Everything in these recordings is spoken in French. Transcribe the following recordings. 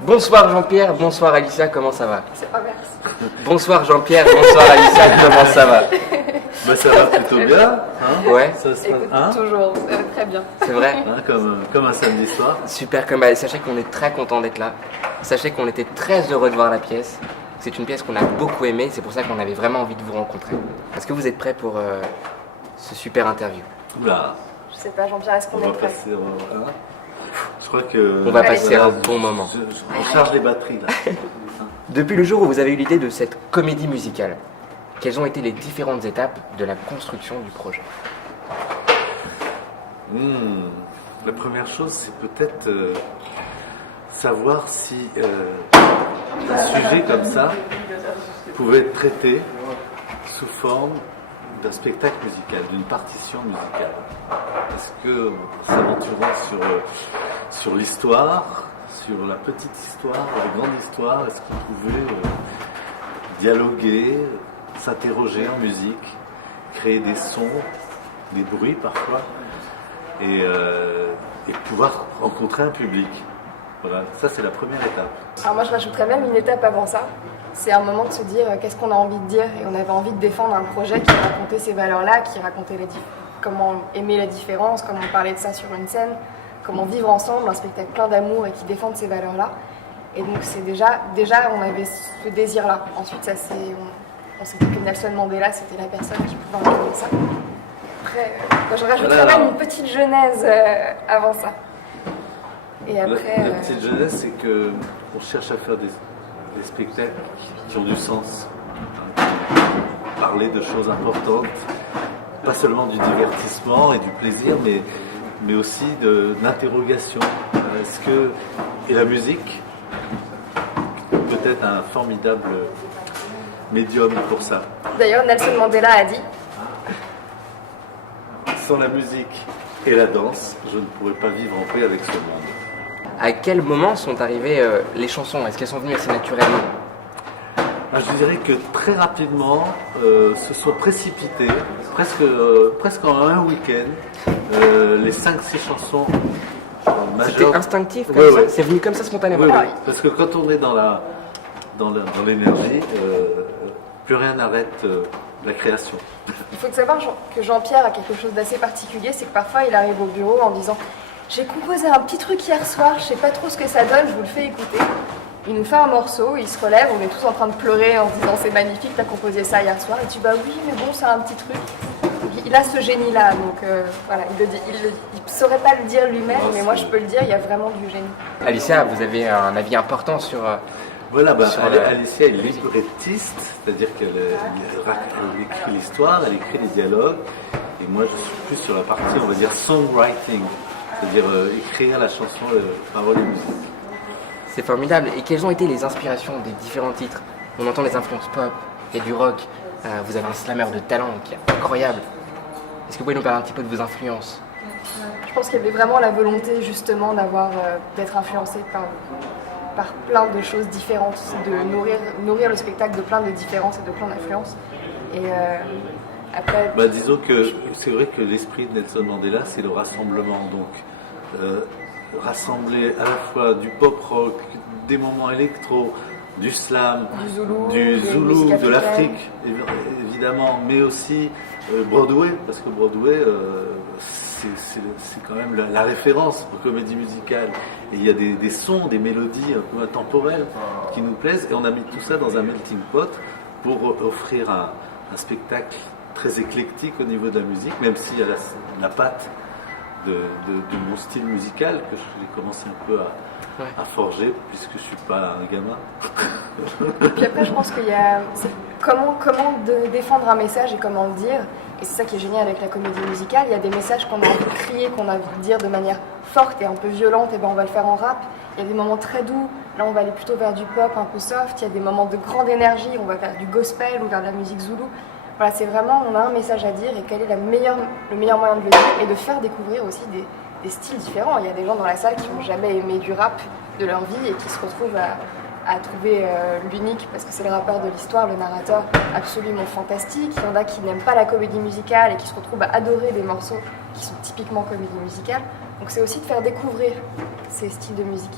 Bonsoir Jean-Pierre, bonsoir Alicia, comment ça va? C'est inverse. Bonsoir Jean-Pierre, bonsoir Alicia, comment ça va? Bah ça va plutôt bien, hein? Ouais. Ça se Écoute, hein? toujours, très bien. C'est vrai? Hein, comme un samedi soir. Super, sachez qu'on est très content d'être là. Sachez qu'on était très heureux de voir la pièce. C'est une pièce qu'on a beaucoup aimée, c'est pour ça qu'on avait vraiment envie de vous rencontrer. Est-ce que vous êtes prêts pour ce super interview? Oula, Je sais pas, Jean-Pierre, est-ce on qu'on va est prêt? passer. Hein? Je crois que. On va Allez. passer un bon moment. Je recharge les batteries là. Depuis le jour où vous avez eu l'idée de cette comédie musicale, quelles ont été les différentes étapes de la construction du projet? La première chose, c'est peut-être savoir si un sujet comme ça pouvait être traité sous forme d'un spectacle musical, d'une partition musicale. Est-ce qu'on s'aventurait sur l'histoire, sur la petite histoire, la grande histoire? Est-ce qu'on pouvait dialoguer, s'interroger en musique, créer des sons, des bruits parfois, et pouvoir rencontrer un public? Voilà, ça c'est la première étape. Alors moi je rajouterais même une étape avant ça. C'est un moment de se dire qu'est-ce qu'on a envie de dire. Et on avait envie de défendre un projet qui racontait ces valeurs-là, qui racontait comment aimer la différence, comment parler de ça sur une scène, comment vivre ensemble, un spectacle plein d'amour et qui défende ces valeurs-là. Et donc c'est déjà on avait ce désir-là. Ensuite on s'est dit que Nelson Mandela c'était la personne qui pouvait incarner ça. Après, je rajouterais même une petite genèse avant ça. Et après, la petite jeunesse, c'est qu'on cherche à faire des spectacles qui ont du sens. Parler de choses importantes, pas seulement du divertissement et du plaisir, mais aussi de l'interrogation. Et la musique peut être un formidable médium pour ça. D'ailleurs, Nelson Mandela a dit sans la musique et la danse, je ne pourrais pas vivre en paix avec ce monde. À quel moment sont arrivées les chansons? Est-ce qu'elles sont venues assez naturellement? Je dirais que très rapidement, se sont précipités, presque en un week-end, les 5-6 chansons majeures. C'était instinctif comme ça? Ouais. C'est venu comme ça spontanément? Oui, parce que quand on est dans l'énergie, plus rien n'arrête la création. il faut savoir que Jean-Pierre a quelque chose d'assez particulier, c'est que parfois il arrive au bureau en disant j'ai composé un petit truc hier soir, je sais pas trop ce que ça donne, je vous le fais écouter. Il nous fait un morceau, il se relève, on est tous en train de pleurer en se disant c'est magnifique, t'as composé ça hier soir. Et tu dis bah oui, mais bon, c'est un petit truc. Il a ce génie-là, donc voilà, il saurait pas le dire lui-même, mais moi je peux le dire, il y a vraiment du génie. Alicia, vous avez un avis important sur... Voilà, sur Alicia est librettiste, c'est-à-dire qu'elle écrit l'histoire, elle écrit les dialogues, et moi je suis plus sur la partie, on va dire, songwriting, c'est-à-dire écrire la chanson, paroles et musique. C'est formidable. Et quelles ont été les inspirations des différents titres? On entend des influences pop, il y a du rock, vous avez un slammer de talent qui est incroyable. Est-ce que vous pouvez nous parler un petit peu de vos influences? Je pense qu'il y avait vraiment la volonté justement d'être influencé par plein de choses différentes, de nourrir le spectacle de plein de différences et de plein d'influences. Et après... disons que c'est vrai que l'esprit de Nelson Mandela, c'est le rassemblement. Donc, rassembler à la fois du pop rock, des moments électro, du slam, du zoulou, de l'Afrique, évidemment, mais aussi Broadway, parce que Broadway, c'est quand même la référence aux comédies musicales. Et il y a des sons, des mélodies un peu intemporelles qui nous plaisent, et on a mis tout ça dans un melting pot pour offrir un spectacle très éclectique au niveau de la musique, même s'il y a la patte de mon style musical que j'ai commencé un peu à forger, puisque je suis pas un gamin. Et puis après, je pense qu'il y a comment défendre un message et comment le dire. Et c'est ça qui est génial avec la comédie musicale. Il y a des messages qu'on a envie de crier, qu'on a envie de dire de manière forte et un peu violente, et ben on va le faire en rap. Il y a des moments très doux, là on va aller plutôt vers du pop un peu soft. Il y a des moments de grande énergie, on va vers du gospel ou vers de la musique zoulou. Voilà, c'est vraiment, on a un message à dire et quel est le meilleur moyen de le dire et de faire découvrir aussi des styles différents. Il y a des gens dans la salle qui n'ont jamais aimé du rap de leur vie et qui se retrouvent à trouver l'unique, parce que c'est le rappeur de l'histoire, le narrateur absolument fantastique. Il y en a qui n'aiment pas la comédie musicale et qui se retrouvent à adorer des morceaux qui sont typiquement comédie musicale. Donc c'est aussi de faire découvrir ces styles de musique.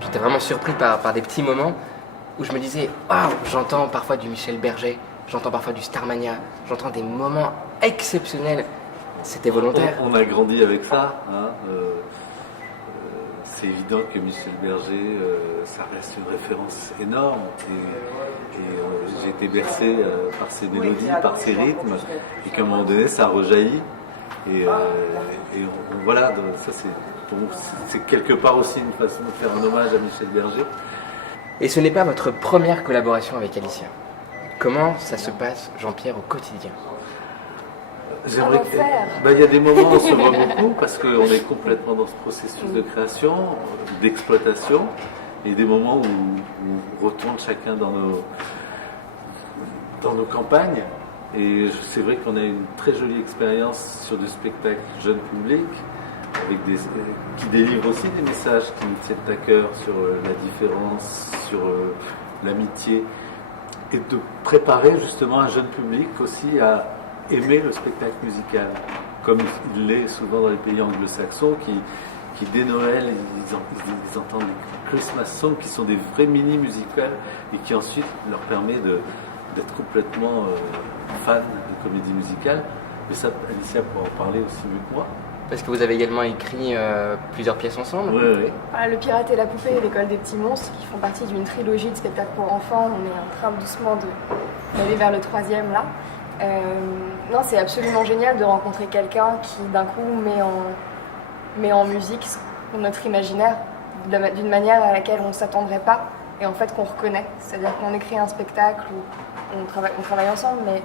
J'étais vraiment surpris par des petits moments où je me disais « Waouh, j'entends parfois du Michel Berger, j'entends parfois du Starmania, j'entends des moments exceptionnels. » C'était volontaire. On a grandi avec ça. Hein, c'est évident que Michel Berger, ça reste une référence énorme. Et j'ai été bercé par ses mélodies, par ses rythmes, et qu'à un moment donné, ça rejaillit. Voilà, ça c'est quelque part aussi une façon de faire un hommage à Michel Berger. Et ce n'est pas votre première collaboration avec Alicia. Comment ça se passe, Jean-Pierre, au quotidien? J'aimerais il y a des moments où on se voit beaucoup parce qu'on est complètement dans ce processus de création, d'exploitation, et des moments où on retourne chacun dans nos campagnes. Et c'est vrai qu'on a une très jolie expérience sur du spectacle jeune public, qui délivre aussi des messages qui nous tiennent à cœur sur la différence, sur l'amitié, et de préparer justement un jeune public aussi à aimer le spectacle musical, comme il l'est souvent dans les pays anglo-saxons, qui dès Noël, ils entendent des Christmas songs qui sont des vrais mini-musicals et qui ensuite leur permet d'être complètement fans de comédie musicale. Mais ça, Alicia pourra en parler aussi mieux que moi. Parce que vous avez également écrit plusieurs pièces ensemble. Oui. Voilà, Le Pirate et la Poupée et l'École des Petits Monstres, qui font partie d'une trilogie de spectacles pour enfants. On est en train doucement d'aller vers le 3e là. Non, c'est absolument génial de rencontrer quelqu'un qui d'un coup met en musique notre imaginaire d'une manière à laquelle on ne s'attendrait pas et en fait qu'on reconnaît. C'est-à-dire qu'on écrit un spectacle où on travaille ensemble, mais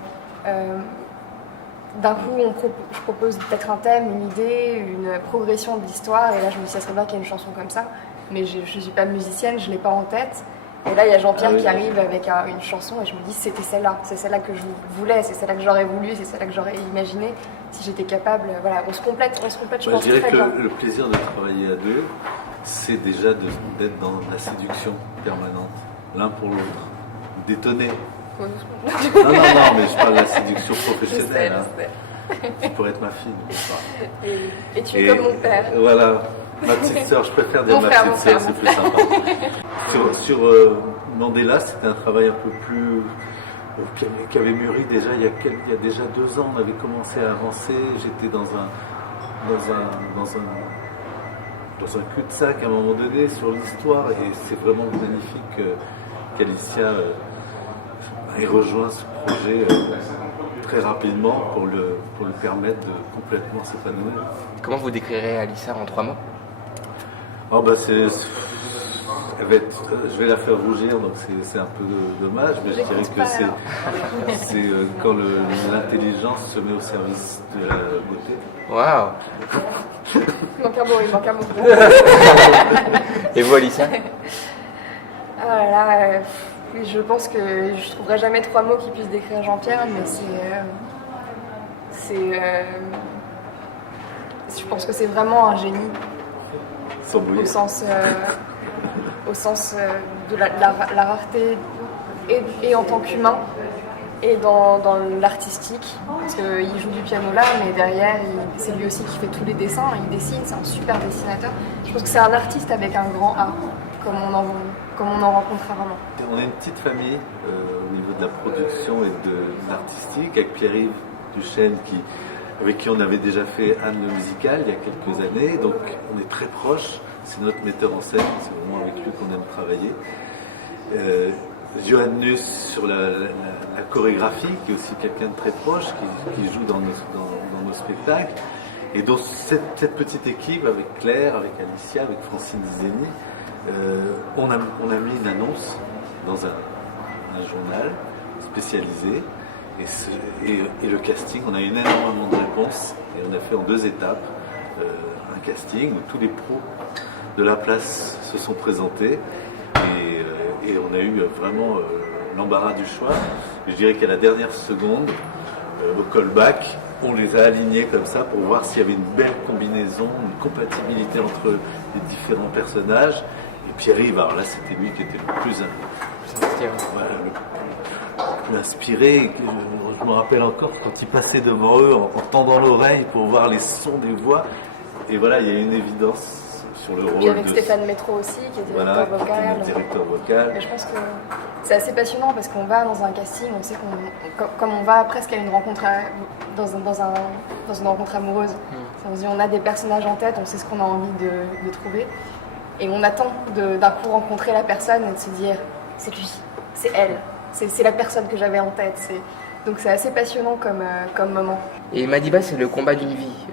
d'un coup je propose peut-être un thème, une idée, une progression de l'histoire, et là je me dis ça serait bien qu'il y ait une chanson comme ça, mais je ne suis pas musicienne, je ne l'ai pas en tête. Et là, il y a Jean-Pierre qui arrive avec une chanson et je me dis c'était celle-là. C'est celle-là que je voulais, c'est celle-là que j'aurais voulu, c'est celle-là que j'aurais imaginé si j'étais capable. Voilà, on se complète, je pense. Je dirais que le plaisir de travailler à deux, c'est déjà d'être dans la séduction permanente, l'un pour l'autre, d'étonner. Non, mais je parle de la séduction professionnelle. Je sais. Tu pourrais être ma fille. Et tu es comme mon père. Voilà. Ma petite sœur, je préfère dire ma petite sœur, c'est plus sympa. Sur Mandela, c'était un travail un peu plus qui avait mûri déjà il y a déjà 2 ans. On avait commencé à avancer. J'étais dans un cul-de-sac à un moment donné sur l'histoire, et c'est vraiment magnifique qu'Alicia ait rejoint ce projet très rapidement pour le permettre de complètement s'épanouir. Comment vous décrirez Alicia en 3 mots? Je vais la faire rougir, donc c'est un peu dommage, mais je dirais que c'est quand l'intelligence se met au service de la beauté. Waouh. Il manque un mot. Et vous, Alicia? Ah là là, oui, je pense que je ne trouverai jamais 3 mots qui puissent décrire Jean-Pierre, mais je pense que c'est vraiment un génie. Au sens de la rareté et en tant qu'humain et dans l'artistique, parce qu'il joue du piano là, mais derrière c'est lui aussi qui fait tous les dessins, il dessine, c'est un super dessinateur. Je pense que c'est un artiste avec un grand A, comme on en rencontre rarement. On est une petite famille au niveau de la production et de l'artistique, avec Pierre-Yves Duchesne avec qui on avait déjà fait Anne le musical il y a quelques années, donc on est très proches. C'est notre metteur en scène, c'est vraiment avec lui qu'on aime travailler. Johan Nuss sur la chorégraphie, qui est aussi quelqu'un de très proche, qui joue dans nos spectacles. Et donc cette petite équipe, avec Claire, avec Alicia, avec Francine Zeni, on a mis une annonce dans un journal spécialisé. Et le casting, on a eu énormément de réponses, et on a fait en 2 étapes un casting où tous les pros de la place se sont présentés, et on a eu vraiment l'embarras du choix. Je dirais qu'à la dernière seconde, au callback, on les a alignés comme ça pour voir s'il y avait une belle combinaison, une compatibilité entre les différents personnages. Et Pierre-Yves, alors là c'était lui qui était le plus, voilà, le plus inspiré. Je me rappelle encore quand il passait devant eux en tendant l'oreille pour voir les sons des voix. Et voilà, il y a une évidence sur le rôle. Puis avec Stéphane Métro aussi, qui est directeur voilà, vocal. qui est directeur vocal. Mais je pense que c'est assez passionnant parce qu'on va dans un casting, on sait comme on va presque à une rencontre dans une rencontre amoureuse. On se dit on a des personnages en tête, on sait ce qu'on a envie de trouver. Et on attend d'un coup rencontrer la personne et de se dire c'est lui, c'est elle, c'est la personne que j'avais en tête. Donc c'est assez passionnant comme moment. Et Madiba, c'est le combat d'une vie.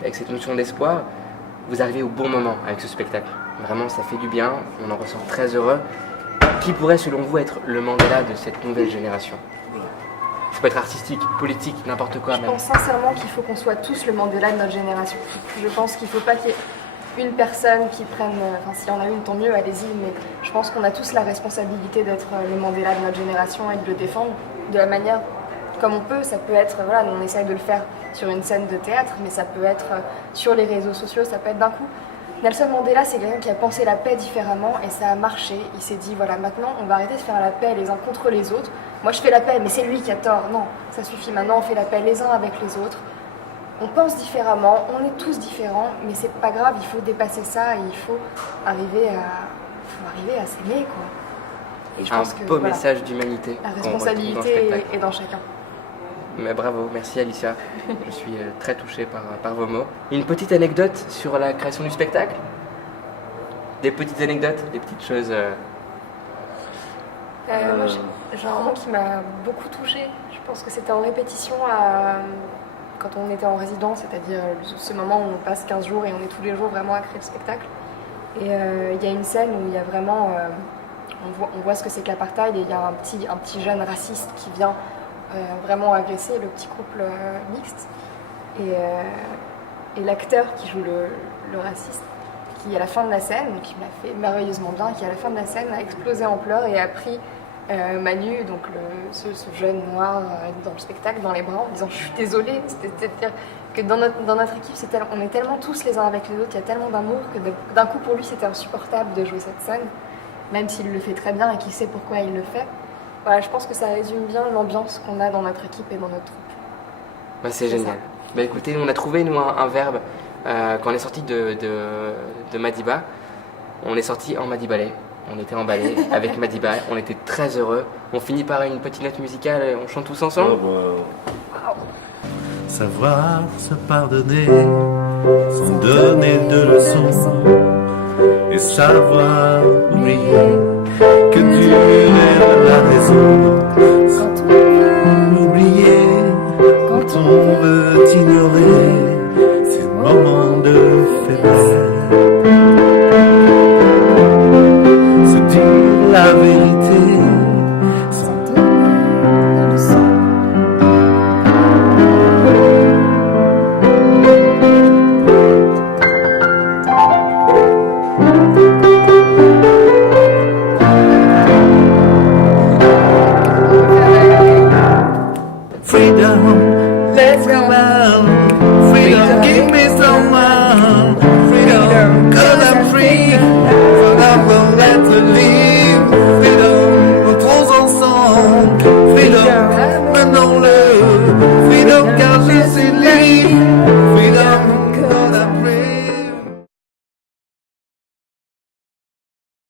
Avec cette notion d'espoir, vous arrivez au bon moment avec ce spectacle. Vraiment, ça fait du bien, on en ressort très heureux. Qui pourrait, selon vous, être le Mandela de cette nouvelle génération? Ça peut être artistique, politique, n'importe quoi. Je pense sincèrement qu'il faut qu'on soit tous le Mandela de notre génération. Je pense qu'il ne faut pas qu'il y ait une personne qui prenne... Enfin, s'il y en a une, tant mieux, allez-y. Mais je pense qu'on a tous la responsabilité d'être le Mandela de notre génération et de le défendre de la manière comme on peut. Ça peut être... Voilà, nous, on essaye de le faire sur une scène de théâtre, mais ça peut être sur les réseaux sociaux, ça peut être d'un coup. Nelson Mandela, c'est quelqu'un qui a pensé la paix différemment et ça a marché. Il s'est dit, voilà, maintenant, on va arrêter de faire la paix les uns contre les autres. Moi, je fais la paix, mais c'est lui qui a tort. Non, ça suffit. Maintenant, on fait la paix les uns avec les autres. On pense différemment, on est tous différents, mais c'est pas grave, il faut dépasser ça et il faut arriver à s'aimer, quoi. Et je pense que, beau message d'humanité. La responsabilité est dans chacun. Mais bravo, merci Alicia. Je suis très touché par vos mots. Une petite anecdote sur la création du spectacle? Des petites anecdotes, des petites choses. Moi, j'ai un moment qui m'a beaucoup touchée. Je pense que c'était en répétition quand on était en résidence, c'est-à-dire ce moment où on passe 15 jours et on est tous les jours vraiment à créer le spectacle. Et il y a une scène où il y a vraiment... on voit ce que c'est que l'apartheid et il y a un petit jeune raciste qui vient vraiment agresser le petit couple mixte. Et l'acteur qui joue le raciste, qui à la fin de la scène, qui l'a fait merveilleusement bien, qui à la fin de la scène a explosé en pleurs et a pris Manu, donc ce jeune noir dans le spectacle, dans les bras en disant « je suis désolée ». C'est-à-dire que dans notre équipe, on est tellement tous les uns avec les autres, il y a tellement d'amour que d'un coup pour lui c'était insupportable de jouer cette scène, même s'il le fait très bien et qu'il sait pourquoi il le fait. Voilà, je pense que ça résume bien l'ambiance qu'on a dans notre équipe et dans notre troupe. Bah, c'est génial. Bah, écoutez, on a trouvé nous un verbe quand on est sorti de Madiba. On est sorti en Madibalais. On était emballés avec Madiba. On était très heureux. On finit par une petite note musicale. On chante tous ensemble. Wow. Savoir se pardonner sans donner de leçons et savoir oublier que Dieu est la raison